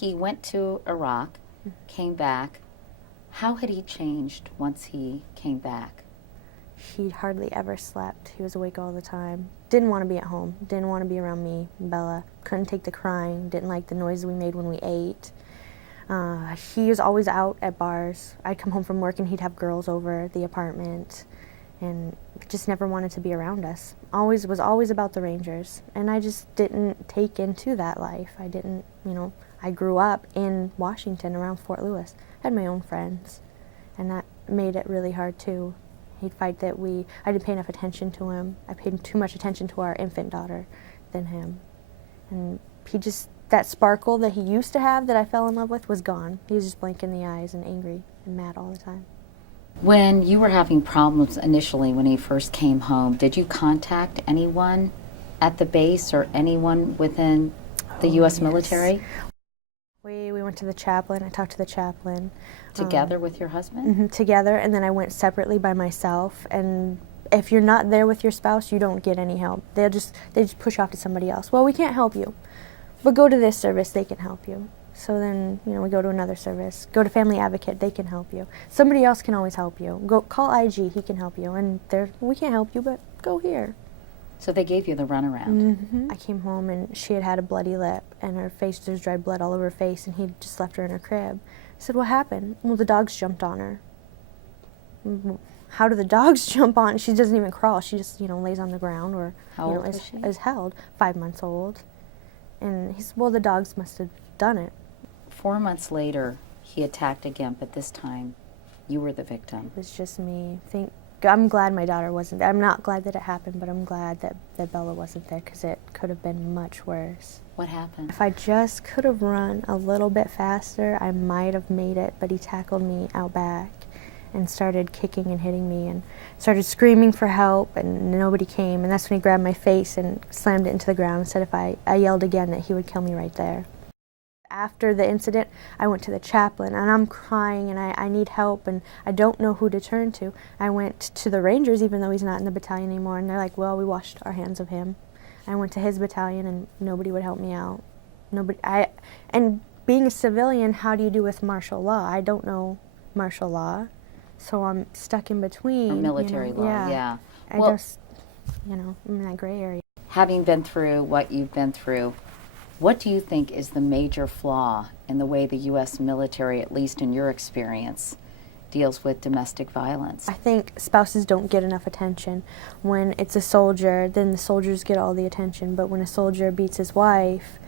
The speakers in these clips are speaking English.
he went to Iraq, came back. How had he changed once he came back? He hardly ever slept. He was awake all the time. Didn't want to be at home. Didn't want to be around me and Bella. Couldn't take the crying. Didn't like the noise we made when we ate. He was always out at bars. I'd come home from work and he'd have girls over at the apartment, and just never wanted to be around us. Was always about the Rangers, and I just didn't take into that life. I didn't, I grew up in Washington around Fort Lewis. I had my own friends, and that made it really hard too. He'd fight that I didn't pay enough attention to him. I paid too much attention to our infant daughter than him. And that sparkle that he used to have that I fell in love with was gone. He was just blank in the eyes and angry and mad all the time. When you were having problems initially when he first came home, did you contact anyone at the base or anyone within the U.S. military? We went to the chaplain. I talked to the chaplain. Together with your husband? Together, and then I went separately by myself. And if you're not there with your spouse, you don't get any help. They just push off to somebody else. Well, we can't help you, but go to this service, they can help you. So then, we go to another service. Go to Family Advocate, they can help you. Somebody else can always help you. Go call IG, he can help you. And we can't help you, but go here. So they gave you the runaround. I came home and she had a bloody lip and her face, there's dried blood all over her face, and he just left her in her crib. I said, what happened? Well, the dogs jumped on her. How do the dogs jump on? She doesn't even crawl. She just, lays on the ground or, How old was she? Is held, 5 months old. And he said, well, the dogs must have done it. 4 months later, he attacked again, but this time you were the victim. It was just me. I'm glad my daughter wasn't there. I'm not glad that it happened, but I'm glad that Bella wasn't there, because it could have been much worse. What happened? If I just could have run a little bit faster, I might have made it, but he tackled me out back and started kicking and hitting me and started screaming for help, and nobody came. And that's when he grabbed my face and slammed it into the ground and said if I yelled again that he would kill me right there. After the incident, I went to the chaplain, and I'm crying, and I need help, and I don't know who to turn to. I went to the Rangers, even though he's not in the battalion anymore, and they're like, well, we washed our hands of him. I went to his battalion, and nobody would help me out. And being a civilian, how do you do with martial law? I don't know martial law, so I'm stuck in between. Or military law, yeah. I'm in that gray area. Having been through what you've been through, what do you think is the major flaw in the way the U.S. military, at least in your experience, deals with domestic violence? I think spouses don't get enough attention. When it's a soldier, then the soldiers get all the attention, but when a soldier beats his wife,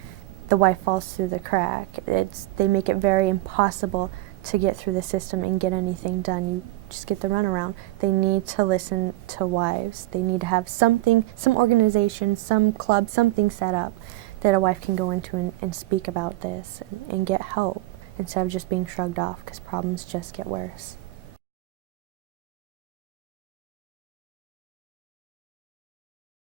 the wife falls through the crack. They make it very impossible to get through the system and get anything done. You just get the runaround. They need to listen to wives. They need to have something, some organization, some club, something set up that a wife can go into and speak about this and get help instead of just being shrugged off, because problems just get worse.